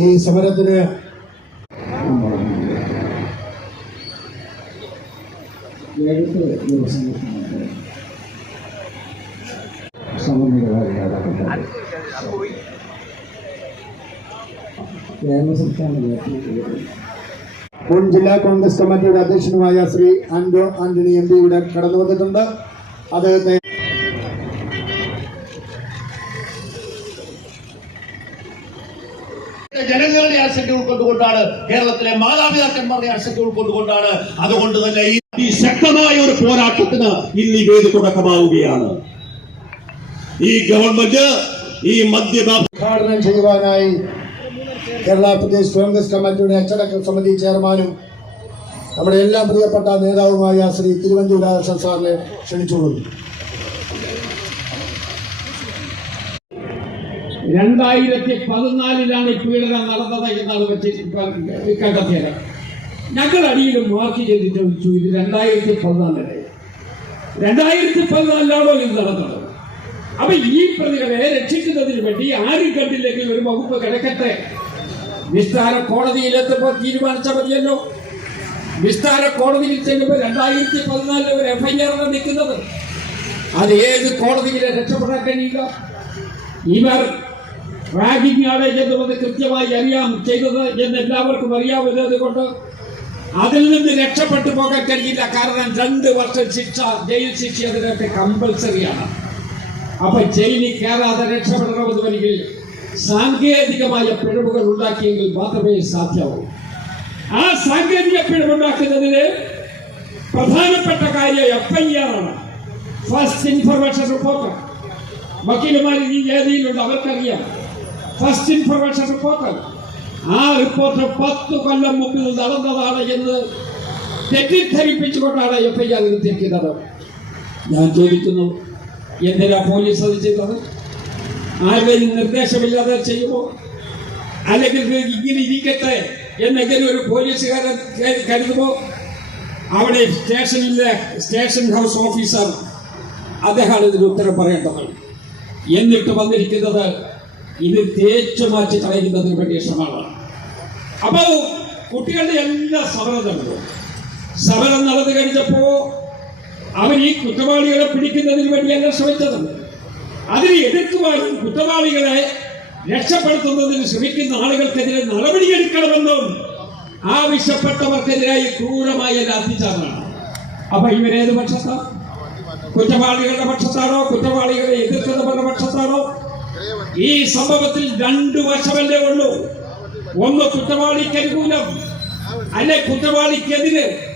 ഈ സമരത്തിന് മുൻ ജില്ലാ കോൺഗ്രസ് കമ്മിറ്റിയുടെ അധ്യക്ഷനുമായ ശ്രീ ആൻഡോ ആന്റണി എം പി ഇവിടെ കടന്നു വന്നിട്ടുണ്ട്. അദ്ദേഹത്തെ ജനങ്ങളുടെ ആശങ്ക ഉൾക്കൊണ്ടുകൊണ്ടാണ് കേരളത്തിലെ മാതാപിതാക്കന്മാരുടെ ആശങ്ക ഉൾക്കൊണ്ടുകൊണ്ടാണ്. അതുകൊണ്ട് തന്നെ ഈ ഈ ശക്തമായ ഒരു പോരാട്ടത്തിന് ഇന്ന് ഈ വേദി തുടക്കമാവുകയാണ്. ഈ ഗവൺമെന്റ് ഈ മദ്യ ഉദ്ഘാടനം ചെയ്യുവാനായി കേരള പ്രദേശ് കോൺഗ്രസ് കമ്മിറ്റിയുടെ അച്ചടക്ക സമിതി ചെയർമാനും നമ്മുടെ എല്ലാം പ്രിയപ്പെട്ട നേതാവുമായ ശ്രീ തിരുവഞ്ചൂർ രാധാകൃഷ്ണൻ സാറിനെ ക്ഷണിച്ചുകൊള്ളുന്നു. രണ്ടായിരത്തി പതിനാലിലാണ് ഈ പീഡനം നടന്നത് എന്നാണ് വെച്ച് കണ്ടെത്തിയത്. ഞങ്ങൾ അടിയിലും മാർക്ക് ചെയ്ത് ചോദിച്ചു ഇത് രണ്ടായിരത്തി പതിനാലിലെ രണ്ടായിരത്തി പതിനാലിലാണോ ഇത് നടന്നത്? അപ്പൊ ഈ പ്രതികളെ രക്ഷിക്കുന്നതിന് വേണ്ടി ആരും കണ്ടില്ലെങ്കിൽ ഒരു വകുപ്പ് കിടക്കട്ടെ വിസ്താര കോടതിയിലെത്തുമ്പോൾ തീരുമാനിച്ച മതിയല്ലോ. വിസ്താര കോടതിയിൽ ചെല്ലുമ്പോൾ രണ്ടായിരത്തി പതിനാലിൽ ഒരു എഫ്ഐആറാണ് നിൽക്കുന്നത്. അത് ഏത് കോടതിയിലെ രക്ഷപ്പെടാൻ കഴിയുക ഇവർ റാഗിംഗ് ആണ് എന്നുള്ളത് കൃത്യമായി അറിയാം. ചെയ്തത് എന്ന് എല്ലാവർക്കും അറിയാവുന്നത് കൊണ്ട് അതിൽ നിന്ന് രക്ഷപ്പെട്ടു പോകാൻ കഴിയില്ല. കാരണം രണ്ട് വർഷം ശിക്ഷ ജയിൽ ശിക്ഷ അതിനൊക്കെ കമ്പൽസറിയാണ് അപ്പൊ ജയിലിൽ കയറാതെ രക്ഷപ്പെടണമെന്ന് വരികിൽ സാങ്കേതികമായ പിഴവുകൾ ഉണ്ടാക്കിയെങ്കിൽ മാത്രമേ സാധ്യമാവൂ. ആ സാങ്കേതിക പിഴവുണ്ടാക്കുന്നതിന് പ്രധാനപ്പെട്ട കാര്യം എഫ് ഐ ആർ ആണ്. ഫസ്റ്റ് ഇൻഫർമേഷൻ റിപ്പോർട്ട് വക്കീലുമാർ ഈ വേദിയിലുണ്ട്. അവർക്കറിയാം. First information report. ആ റിപ്പോർട്ട് പത്ത് കൊല്ലം മുമ്പിൽ നടന്നതാണ് എന്ന് തെറ്റിദ്ധരിപ്പിച്ചുകൊണ്ടാണ് എഫ് ഐ ആർ എടുത്തിരിക്കുന്നത് ഞാൻ ചോദിക്കുന്നു എന്തിനാ പോലീസ് അത് ചെയ്തത്? ആരുടെയും നിർദ്ദേശമില്ലാതെ ചെയ്യുമോ? അല്ലെങ്കിൽ ഇങ്ങനെ ഇരിക്കട്ടെ എന്നെങ്കിലും ഒരു പോലീസുകാരൻ കരു- കരുതുമോ? അവിടെ സ്റ്റേഷനിലെ സ്റ്റേഷൻ ഹൗസ് ഓഫീസർ അദ്ദേഹമാണ് ഇതിന് ഉത്തരം പറയേണ്ടത്. എന്നിട്ട് വന്നിരിക്കുന്നത് ഇത് തേച്ചു മാറ്റി കളയുന്നതിന് വേണ്ടിയ ശ്രമമാണ് അപ്പോ കുട്ടികളുടെ എല്ലാ സമരം നടന്നു. സമരം നടന്നു കഴിഞ്ഞപ്പോ അവർ ഈ കുറ്റവാളികളെ പിടിക്കുന്നതിന് വേണ്ടിയല്ല ശ്രമിച്ചത്. അതിനെ എതിർക്കുവാനും കുറ്റവാളികളെ രക്ഷപ്പെടുത്തുന്നതിന് ശ്രമിക്കുന്ന ആളുകൾക്കെതിരെ നടപടിയെടുക്കണമെന്നും ആവശ്യപ്പെട്ടവർക്കെതിരായി ക്രൂരമായ ലാത്തിച്ചാർജാണ് അപ്പൊ ഇവരേത് പക്ഷത്താണ് കുറ്റവാളികളുടെ പക്ഷത്താണോ? കുറ്റവാളികളെ എതിർക്കുന്നവരുടെ പക്ഷത്താണോ? ഈ സംഭവത്തിൽ രണ്ടു വശമല്ലേ ഉള്ളൂ. ഒന്ന് കുറ്റവാളിക്ക് അനുകൂലം. അല്ലെ കുറ്റവാളിക്കെതിരെ